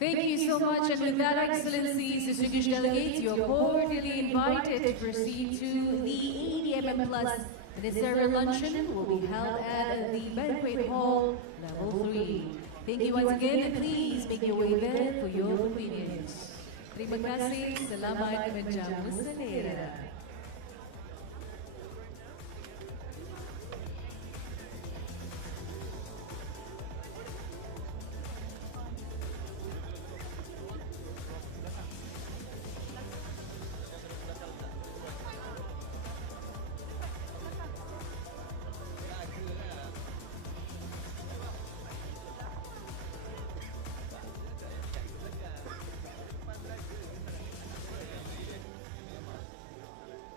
Thank you so much, and with that, Excellencies, distinguished delegates, you are cordially invited to proceed to the ADMM-Plus Ministerial Luncheon will be held at the Banquet Hall, Level 3. Thank you once again, and please make your way there for your convenience. Terima kasih, selamat menjamu selera.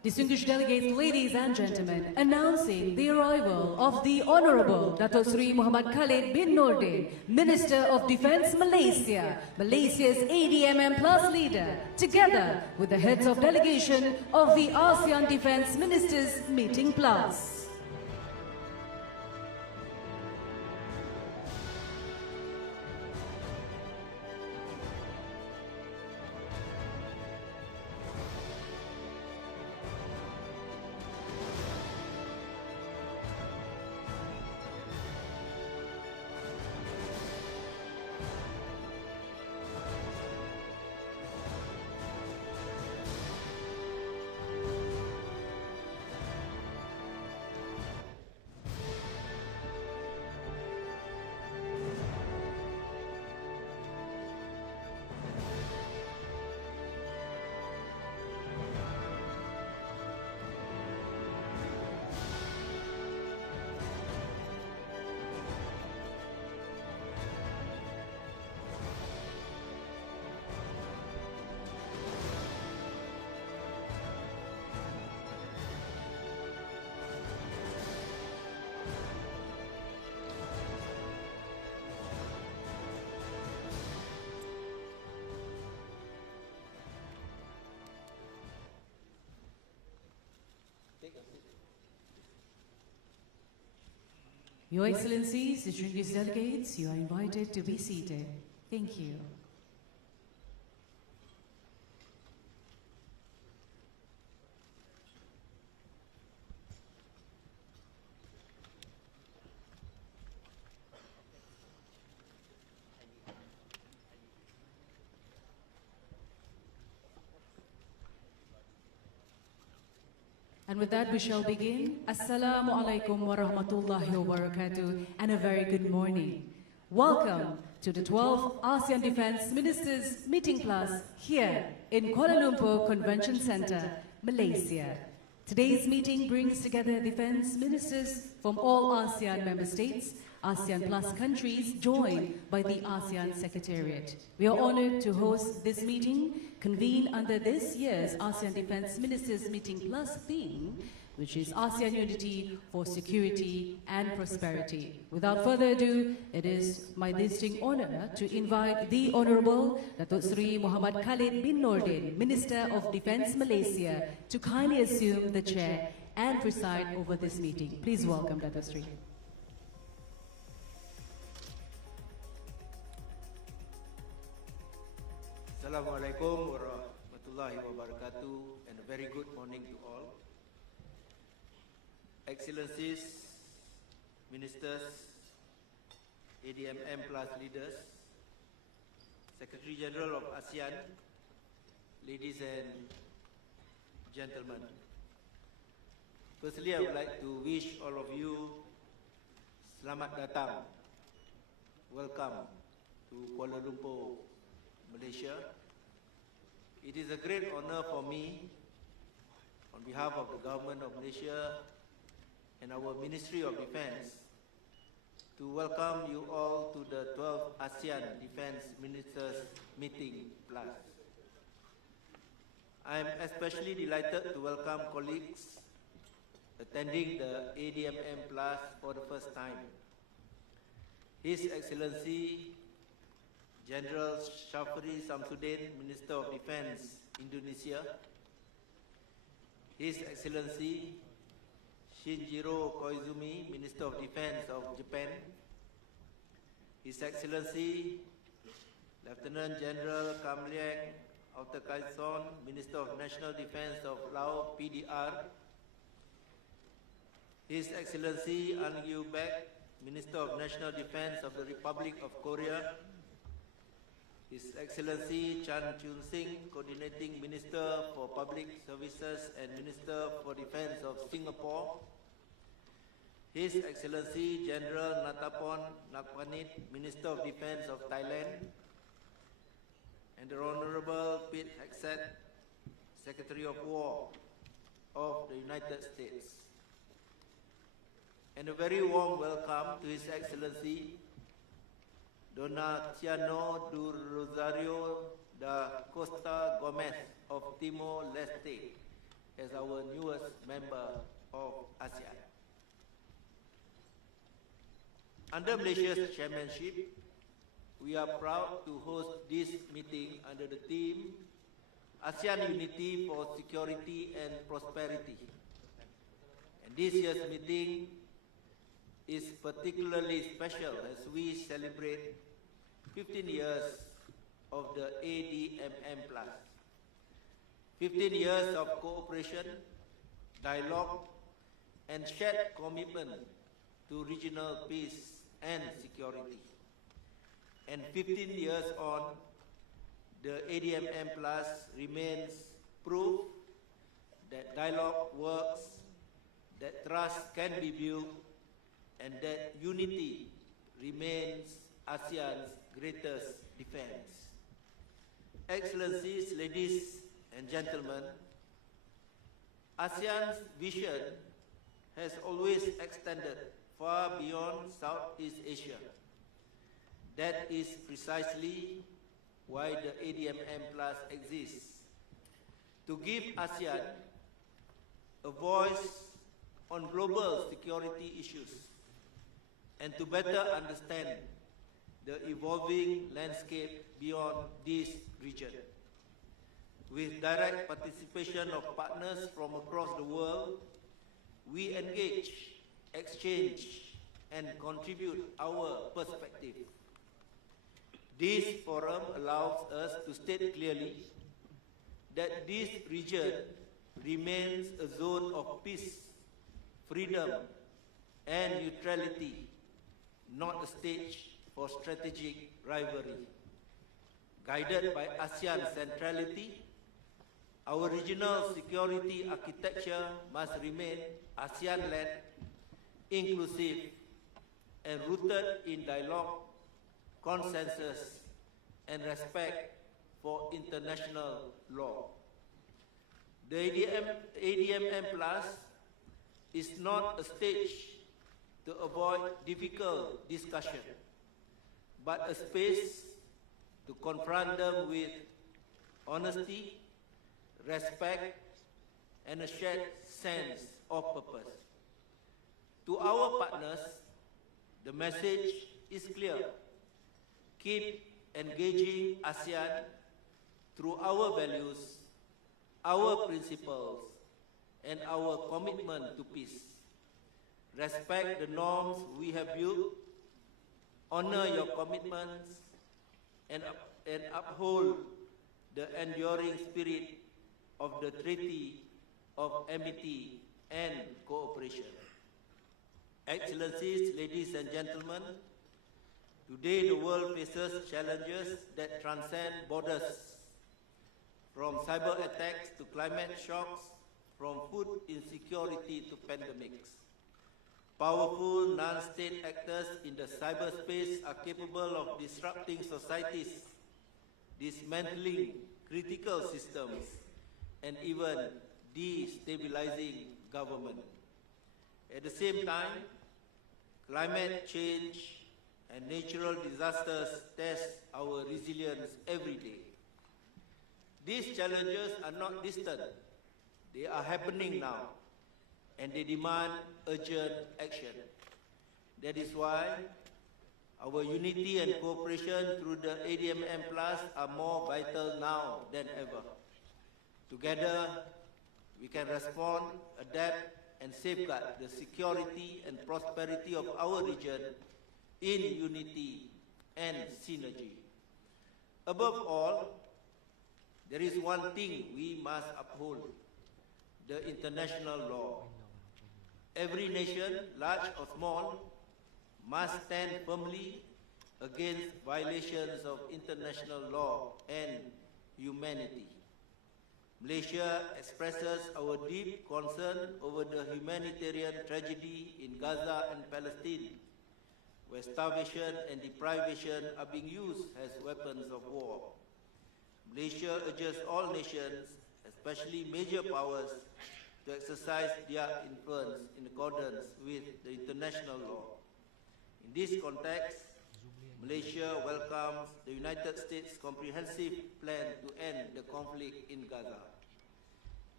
Distinguished delegates, ladies and gentlemen, announcing the arrival of the Honorable Datuk Seri Muhammad Khalid bin Nordin, Minister of Defence Malaysia, Malaysia's ADMM-Plus leader, together with the heads of delegation of the ASEAN Defense Ministers Meeting Plus. Your Excellencies, distinguished delegates, you are invited to be seated. Thank you. And with that, we shall begin. Assalamu alaikum wa rahmatullahi wa barakatuh, and a very good morning. Welcome to the 12th ASEAN Defense Ministers Meeting Plus here in Kuala Lumpur Convention Centre, Malaysia. Today's meeting brings together defense ministers from all ASEAN member states, ASEAN Plus countries, joined by the ASEAN Secretariat. We are honored to host this meeting, convened under this year's ASEAN Defense Ministers Meeting Plus theme, which is ASEAN Unity for Security and Prosperity. Without further ado, it is my distinct honor to invite the Honorable Datuk Seri Muhammad Khalid bin Nordin, Minister of Defence Malaysia, to kindly assume the chair and preside over this meeting. Please welcome Datuk Seri. Assalamualaikum warahmatullahi wabarakatuh, and a very good morning to all. Excellencies, Ministers, ADMM-Plus leaders, Secretary General of ASEAN, ladies and gentlemen. Firstly, I would like to wish all of you selamat datang, welcome to Kuala Lumpur, Malaysia. It is a great honor for me, on behalf of the Government of Malaysia and our Ministry of Defence, to welcome you all to the 12th ASEAN Defence Ministers Meeting Plus. I am especially delighted to welcome colleagues attending the ADMM Plus for the first time. His Excellency General Shafri Samsudin, Minister of Defence, Indonesia, His Excellency Shinjiro Koizumi, Minister of Defence of Japan, His Excellency Lieutenant General Kamliang Autakaison, Minister of National Defence of Laos, PDR, His Excellency An Gyu Bek, Minister of National Defence of the Republic of Korea, His Excellency Chan Chun Sing, Coordinating Minister for Public Services and Minister for Defence of Singapore, His Excellency General Natapon Nakpanit, Minister of Defence of Thailand, and the Honorable Pete Hegseth, Secretary of War of the United States. And a very warm welcome to His Excellency Donaciano do Rosario da Costa Gomez of Timor-Leste, as our newest member of ASEAN. Under Malaysia's chairmanship, we are proud to host this meeting under the theme ASEAN Unity for Security and Prosperity. And this year's meeting is particularly special as we celebrate 15 years of the ADMM-Plus. 15 years of cooperation, dialogue, and shared commitment to regional peace and security. And 15 years on, the ADMM-Plus remains proof that dialogue works, that trust can be built, and that unity remains ASEAN's greatest defense. Excellencies, ladies and gentlemen, ASEAN's vision has always extended far beyond Southeast Asia. That is precisely why the ADMM-Plus exists, to give ASEAN a voice on global security issues and to better understand the evolving landscape beyond this region. With direct participation of partners from across the world, we engage, exchange, and contribute our perspective. This forum allows us to state clearly that this region remains a zone of peace, freedom, and neutrality, not a stage for strategic rivalry. Guided by ASEAN centrality, our regional security architecture must remain ASEAN-led, inclusive, and rooted in dialogue, consensus, and respect for international law. The ADMM-Plus is not a stage to avoid difficult discussion, but a space to confront them with honesty, respect, and a shared sense of purpose. To our partners, the message is clear. Keep engaging ASEAN through our values, our principles, and our commitment to peace. Respect the norms we have built, honor your commitments, and uphold the enduring spirit of the Treaty of Amity and Cooperation. Excellencies, ladies and gentlemen, today the world faces challenges that transcend borders, from cyber attacks to climate shocks, from food insecurity to pandemics. Powerful non-state actors in the cyberspace are capable of disrupting societies, dismantling critical systems, and even destabilizing government. At the same time, climate change and natural disasters test our resilience every day. These challenges are not distant. They are happening now, and they demand urgent action. That is why our unity and cooperation through the ADMM-Plus are more vital now than ever. Together, we can respond, adapt, and safeguard the security and prosperity of our region in unity and synergy. Above all, there is one thing we must uphold: the international law. Every nation, large or small, must stand firmly against violations of international law and humanity. Malaysia expresses our deep concern over the humanitarian tragedy in Gaza and Palestine, where starvation and deprivation are being used as weapons of war. Malaysia urges all nations, especially major powers, to exercise their influence in accordance with the international law. In this context, Malaysia welcomes the United States' comprehensive plan to end the conflict in Gaza.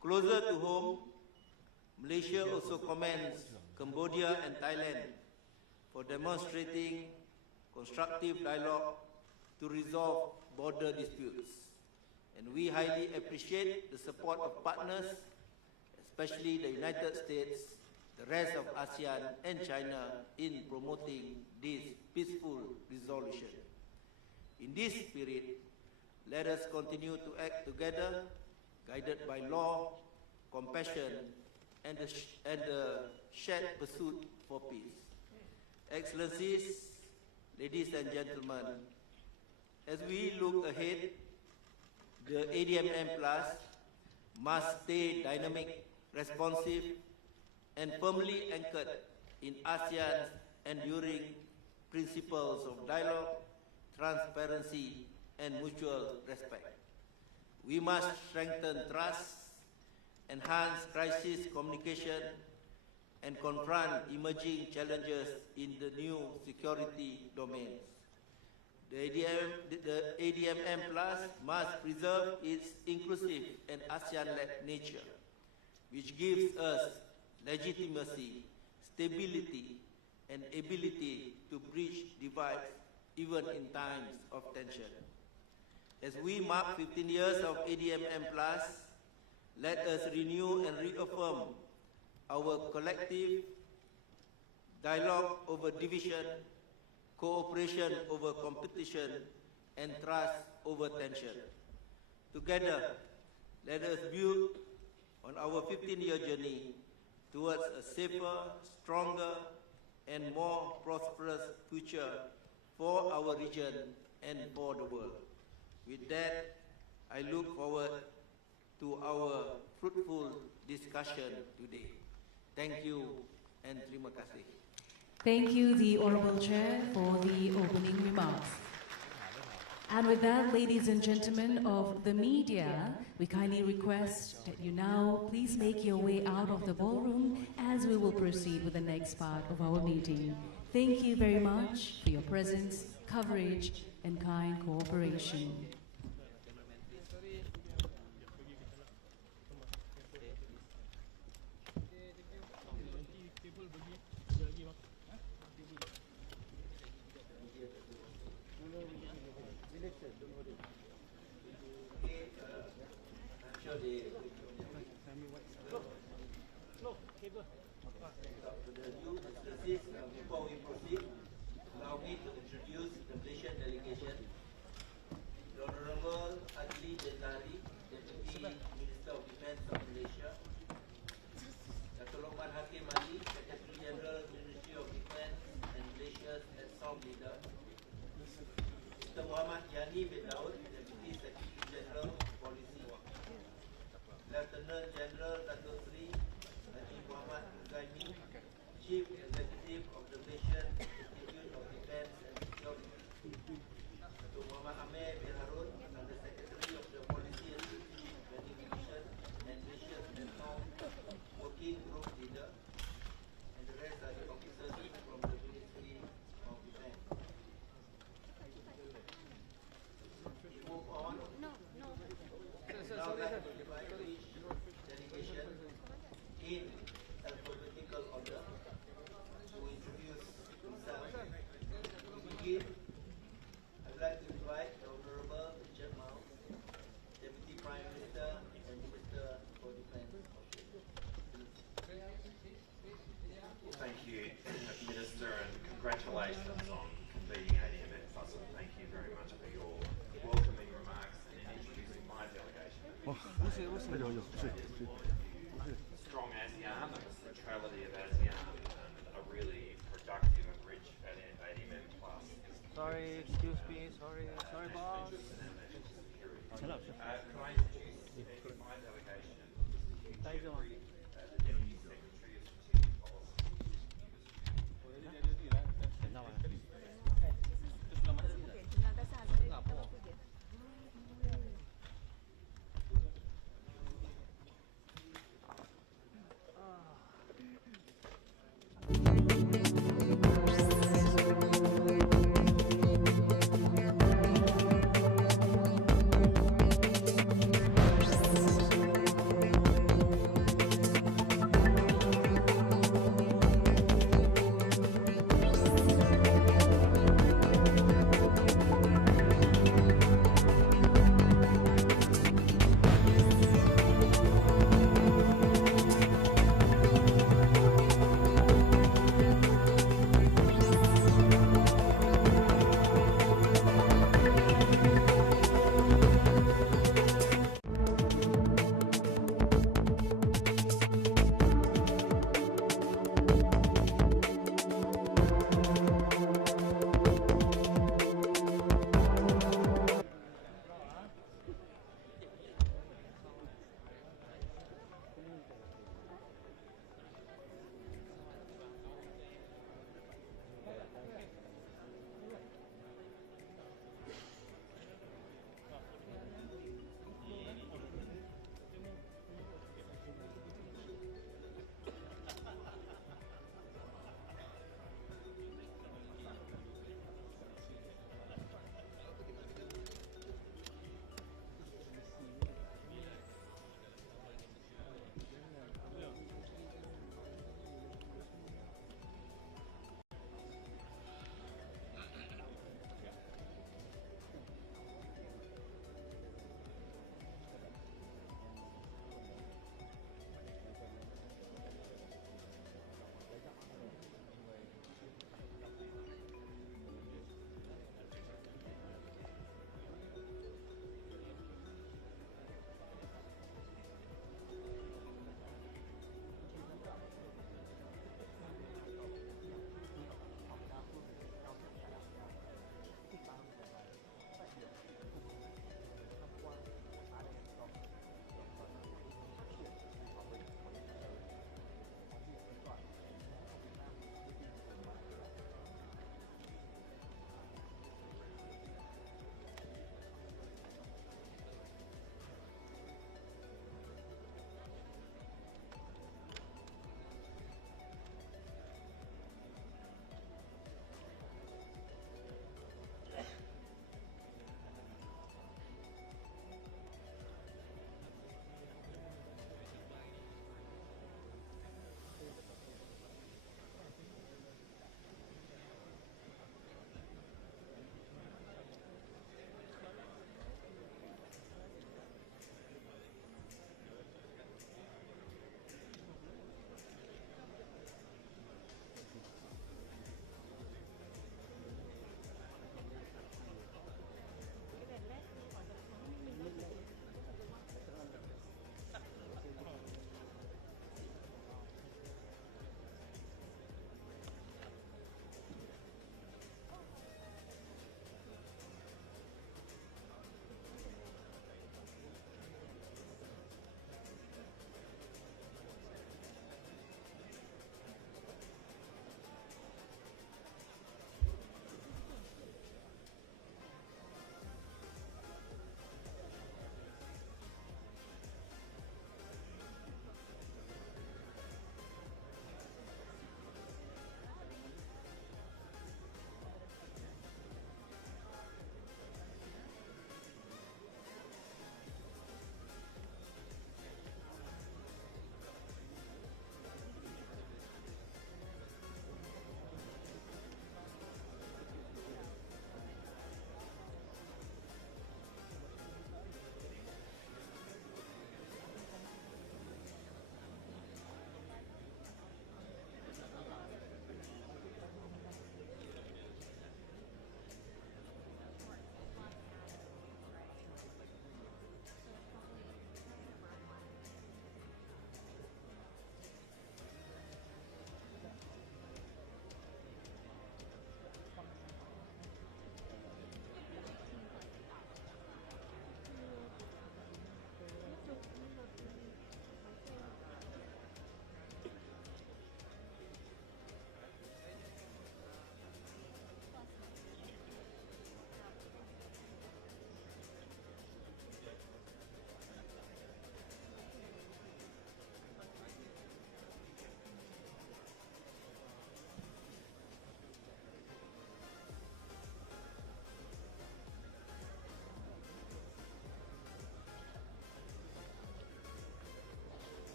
Closer to home, Malaysia also commends Cambodia and Thailand for demonstrating constructive dialogue to resolve border disputes. And we highly appreciate the support of partners, especially the United States, the rest of ASEAN and China in promoting this peaceful resolution. In this spirit, let us continue to act together, guided by law, compassion, and the shared pursuit for peace. Excellencies, ladies and gentlemen, as we look ahead, the ADMM-Plus must stay dynamic, responsive, and firmly anchored in ASEAN's enduring principles of dialogue, transparency, and mutual respect. We must strengthen trust, enhance crisis communication, and confront emerging challenges in the new security domains. The ADMM-Plus must preserve its inclusive and ASEAN-led nature, which gives us legitimacy, stability, and ability to bridge divides even in times of tension. As we mark 15 years of ADMM-Plus, let us renew and reaffirm our collective dialogue over division, cooperation over competition, and trust over tension. Together, let us build on our 15-year journey towards a safer, stronger, and more prosperous future for our region and for the world. With that, I look forward to our fruitful discussion today. Thank you and terima kasih. Thank you, the Honourable Chair, for the opening remarks. And with that, ladies and gentlemen of the media, we kindly request that you now please make your way out of the ballroom as we will proceed with the next part of our meeting. Thank you very much for your presence, coverage, and kind cooperation. Before we proceed, allow me to introduce the Malaysian delegation. The Honourable Adli Jazari, Deputy Minister of Defence of Malaysia. Dr. Lokman Hakim Ali, Secretary General, Ministry of Defence and Malaysia's EDSOM leader. Mr. Muhammad Yani bin Daud, Deputy Secretary General of Policy. Lieutenant General Dato' Sri Haji Muhammad Huzaimi, Chief Executive of the Malaysian Institute of Defence and Security. Dr. Muhammad Amir bin Harun, Under Secretary of the Policy and Strategic Planning Division and Malaysia's EDSOM Working Group Leader, and the rest are the officers from the Ministry of Defence. We move on. Now like to divide each delegation in alphabetical order to introduce himself. To begin, I would like to invite the Honourable Richard Mao, Deputy Prime Minister and Minister for Defence. Thank you, Minister, and congratulations on convening ADMM-Plus, and thank you very much for your welcoming remarks and in introducing my delegation. Strong ASEAN, the centrality of ASEAN, and a really productive and rich ADMM-Plus. Sorry, excuse me, sorry boss. Can I introduce my delegation, Thank you. the Deputy Secretary of Strategic Policy.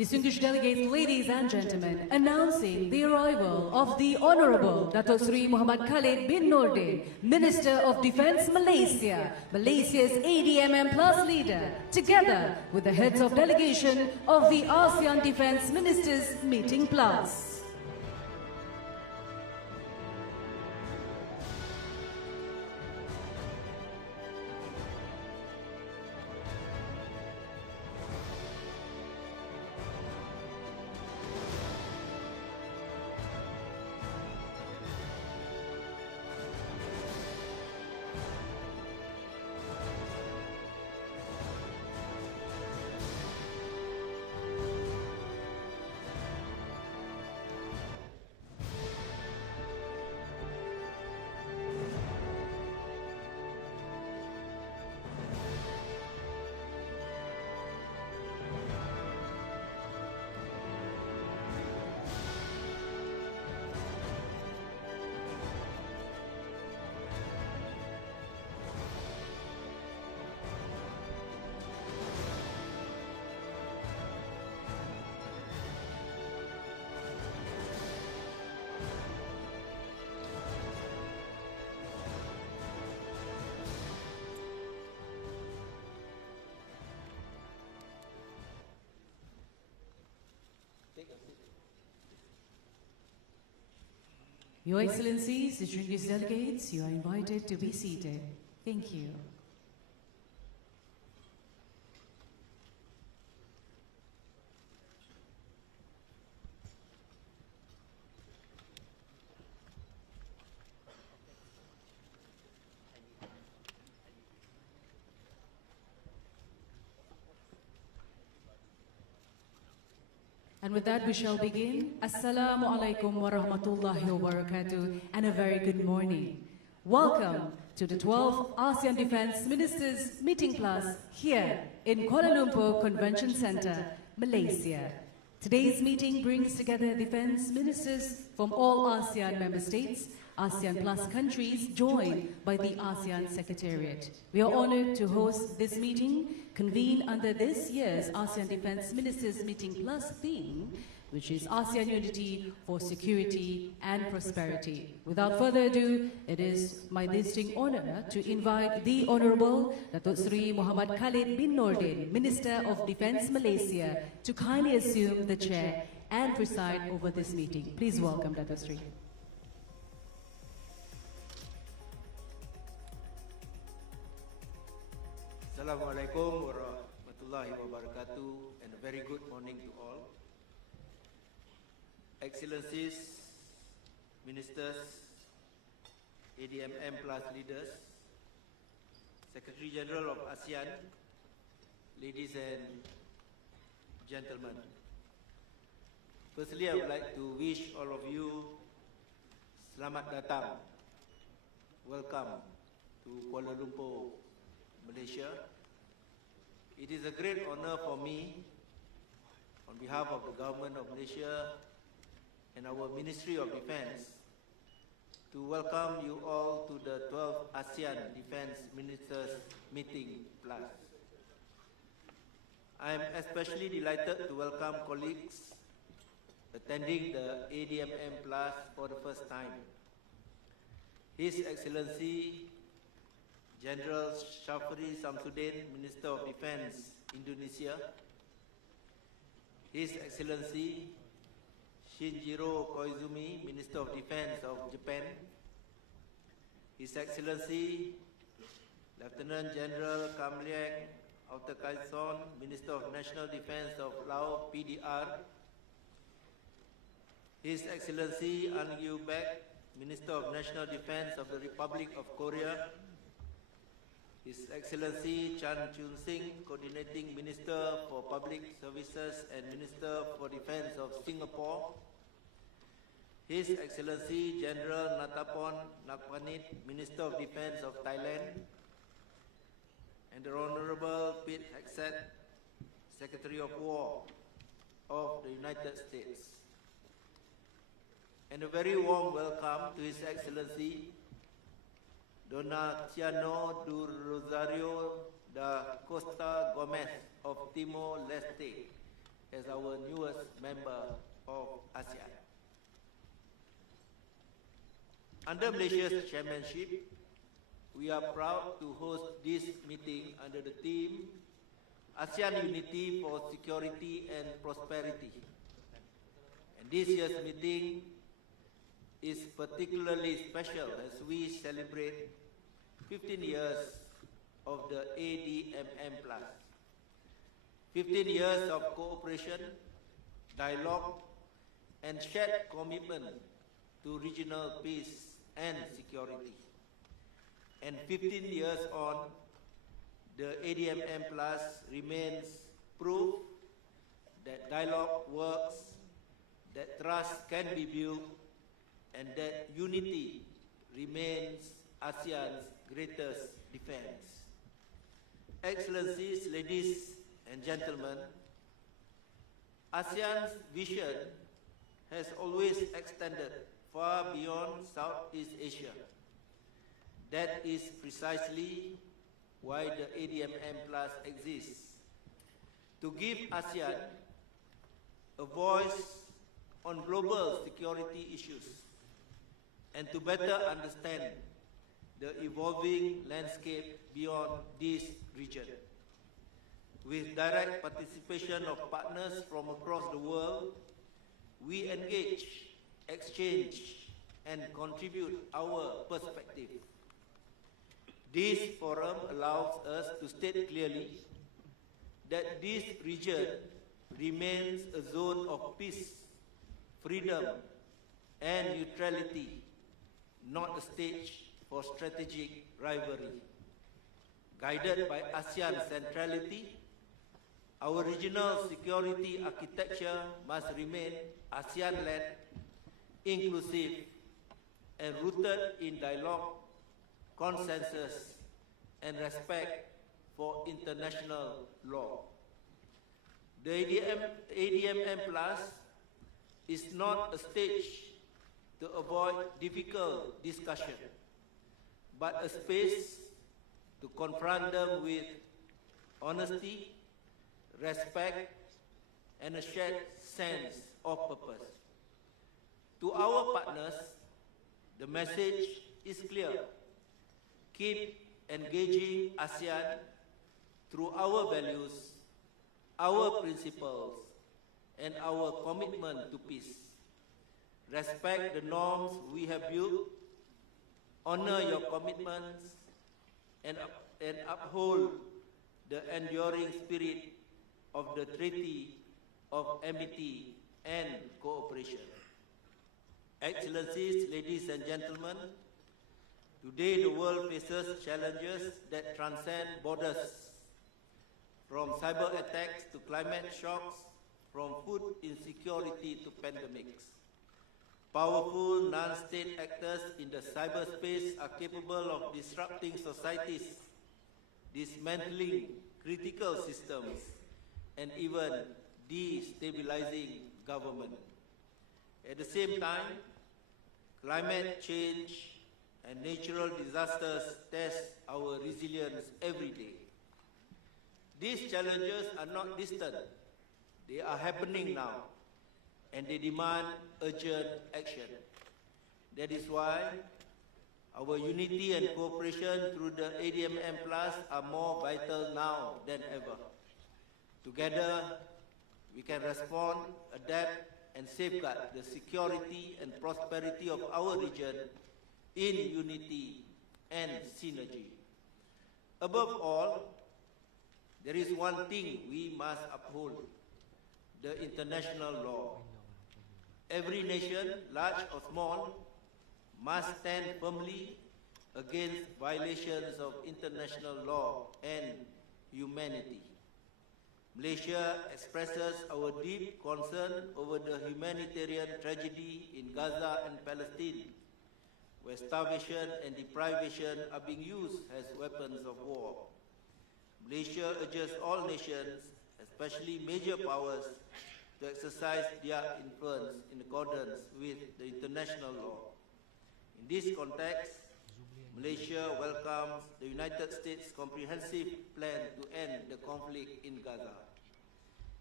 Distinguished delegates, ladies and gentlemen, announcing the arrival of the Honorable Dato' Sri Muhammad Khalid bin Nordin, Minister of Defence Malaysia, Malaysia's ADMM-Plus leader, together with the heads of delegation of the ASEAN Defense Ministers Meeting Plus. Your Excellencies, distinguished delegates, you are invited to be seated. Thank you. And with that, we shall begin. Assalamu alaikum wa rahmatullahi wa barakatuh, and a very good morning. Welcome to the 12th ASEAN Defense Ministers Meeting Plus here in Kuala Lumpur Convention Center, Malaysia. Today's meeting brings together defense ministers from all ASEAN member states, ASEAN Plus countries, joined by the ASEAN Secretariat. We are honored to host this meeting, convened under this year's ASEAN Defense Ministers Meeting Plus theme, which is ASEAN Unity for Security and Prosperity. Without further ado, it is my distinct honor to invite the Honorable Dato' Sri Muhammad Khalid bin Nordin, Minister of Defence Malaysia, to kindly assume the chair and preside over this meeting. Please welcome Dato' Sri. Assalamualaikum warahmatullahi wabarakatuh, and a very good morning to all. Excellencies, Ministers, ADMM-Plus leaders, Secretary General of ASEAN, ladies and gentlemen. Firstly, I would like to wish all of you Selamat Datang, welcome to Kuala Lumpur, Malaysia. It is a great honor for me, on behalf of the Government of Malaysia and our Ministry of Defence, to welcome you all to the 12th ASEAN Defence Ministers Meeting Plus. I am especially delighted to welcome colleagues attending the ADMM Plus for the first time. His Excellency General Shafri Samsudin, Minister of Defence, Indonesia, His Excellency Shinjiro Koizumi, Minister of Defence of Japan, His Excellency Lieutenant General Kamliang Autakaison, Minister of National Defence of Laos, PDR, His Excellency An Gyu Bek, Minister of National Defence of the Republic of Korea, His Excellency Chan Chun Sing, Coordinating Minister for Public Services and Minister for Defence of Singapore, His Excellency General Natapon Nakpanit, Minister of Defence of Thailand, and the Honorable Pete Hegseth, Secretary of War of the United States. And a very warm welcome to His Excellency Donaciano do Rosario da Costa Gomez of Timor-Leste, as our newest member of ASEAN. Under Malaysia's chairmanship, we are proud to host this meeting under the theme ASEAN Unity for Security and Prosperity. And this year's meeting is particularly special as we celebrate 15 years of the ADMM-Plus. 15 years of cooperation, dialogue, and shared commitment to regional peace and security. And 15 years on, the ADMM-Plus remains proof that dialogue works, that trust can be built, and that unity remains ASEAN's greatest defense. Excellencies, ladies and gentlemen, ASEAN's vision has always extended far beyond Southeast Asia. That is precisely why the ADMM-Plus exists, to give ASEAN a voice on global security issues and to better understand the evolving landscape beyond this region. With direct participation of partners from across the world, we engage, exchange, and contribute our perspective. This forum allows us to state clearly that this region remains a zone of peace, freedom, and neutrality, not a stage for strategic rivalry. Guided by ASEAN centrality, our regional security architecture must remain ASEAN-led, inclusive, and rooted in dialogue, consensus, and respect for international law. The ADMM-Plus is not a stage to avoid difficult discussion, but a space to confront them with honesty, respect, and a shared sense of purpose. To our partners, the message is clear. Keep engaging ASEAN through our values, our principles, and our commitment to peace. Respect the norms we have built, honor your commitments, and uphold the enduring spirit of the Treaty of Amity and Cooperation. Excellencies, ladies and gentlemen, today the world faces challenges that transcend borders, from cyber attacks to climate shocks, from food insecurity to pandemics. Powerful non-state actors in the cyberspace are capable of disrupting societies, dismantling critical systems, and even destabilizing government. At the same time, climate change and natural disasters test our resilience every day. These challenges are not distant. They are happening now, and they demand urgent action. That is why our unity and cooperation through the ADMM-Plus are more vital now than ever. Together, we can respond, adapt, and safeguard the security and prosperity of our region in unity and synergy. Above all, there is one thing we must uphold: the international law. Every nation, large or small, must stand firmly against violations of international law and humanity. Malaysia expresses our deep concern over the humanitarian tragedy in Gaza and Palestine, where starvation and deprivation are being used as weapons of war. Malaysia urges all nations, especially major powers, to exercise their influence in accordance with the international law. In this context, Malaysia welcomes the United States' comprehensive plan to end the conflict in Gaza.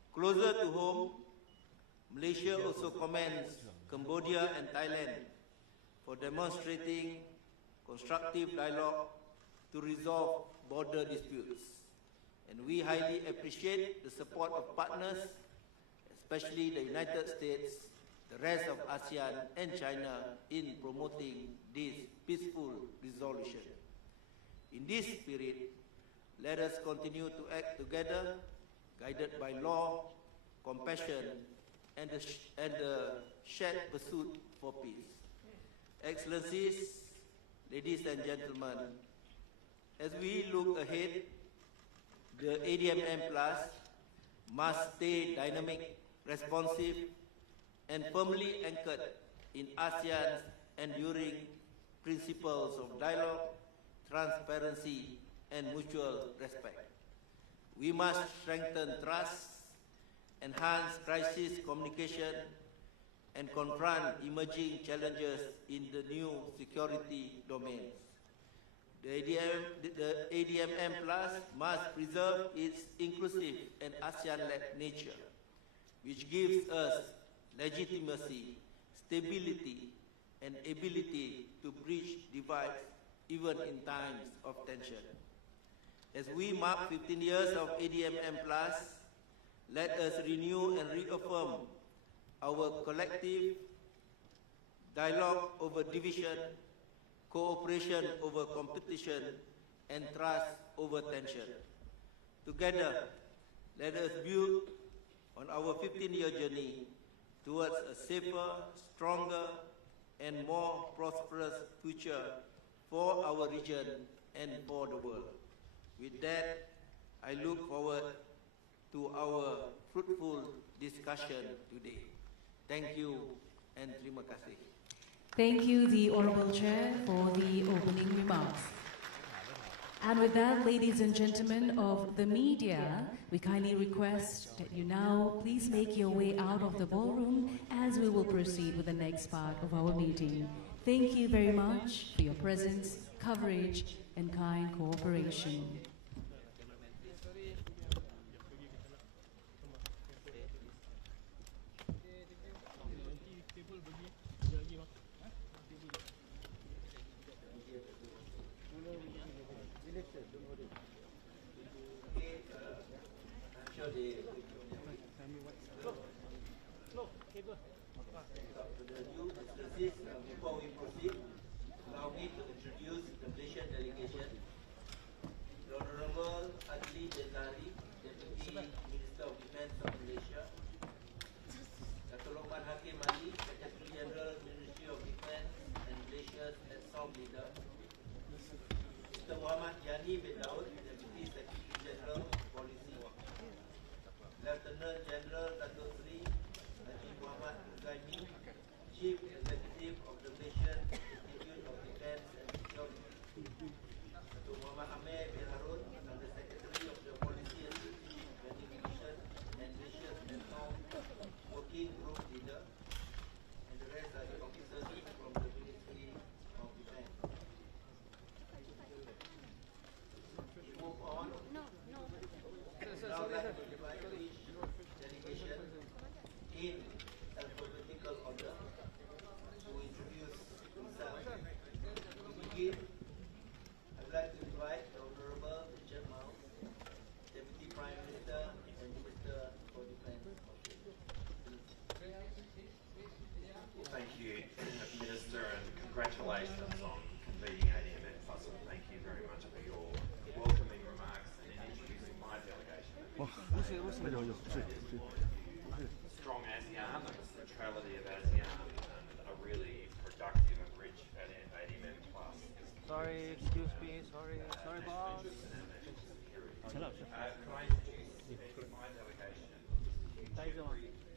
Closer to home, Malaysia also commends Cambodia and Thailand for demonstrating constructive dialogue to resolve border disputes. And we highly appreciate the support of partners, especially the United States, the rest of ASEAN and China in promoting this peaceful resolution. In this spirit, let us continue to act together, guided by law, compassion, and the shared pursuit for peace. Excellencies, ladies and gentlemen, as we look ahead, the ADMM-Plus must stay dynamic, responsive, and firmly anchored in ASEAN's enduring principles of dialogue, transparency, and mutual respect. We must strengthen trust, enhance crisis communication, and confront emerging challenges in the new security domains. The ADMM-Plus must preserve its inclusive and ASEAN-led nature, which gives us legitimacy, stability, and ability to bridge divides even in times of tension. As we mark 15 years of ADMM-Plus, let us renew and reaffirm our collective dialogue over division, cooperation over competition, and trust over tension. Together, let us build on our 15-year journey towards a safer, stronger, and more prosperous future for our region and for the world. With that, I look forward to our fruitful discussion today. Thank you and terima kasih. Thank you, the Honourable Chair, for the opening remarks. And with that, ladies and gentlemen of the media, we kindly request that you now please make your way out of the ballroom as we will proceed with the next part of our meeting. Thank you very much for your presence, coverage, and kind cooperation. Before we proceed, allow me to introduce the Malaysian delegation. The Honourable Adli Jazari, Deputy Minister of Defence of Malaysia. Dr. Lokman Hakim Ali, Secretary General, Ministry of Defence and Malaysia's EDSOM leader. Mr. Muhammad Yani bin Daud, Deputy Secretary General, Policy. Lieutenant General Dato' Sri Haji Muhammad Zaini, Chief Executive of the Malaysian Institute of Defence and Security. Dr. Muhammad Amir bin Harun, Under Secretary of the Policy and Strategic Planning Division and Malaysia's EDSOM Working Group Leader, and the rest are the officers from the Ministry of Defence. We move on. Now I'd like to invite each delegation in alphabetical order to introduce themselves. To begin, I'd like to invite the Honourable Richard Mao, Deputy Prime Minister and Minister for Defence. Thank you, Minister, and congratulations on convening ADMM-Plus, and thank you very much for your welcoming remarks and in introducing my delegation. Strong ASEAN, the centrality of ASEAN, and a really productive and rich ADMM-Plus. Sorry, excuse me, sorry, boss. Can I introduce my delegation?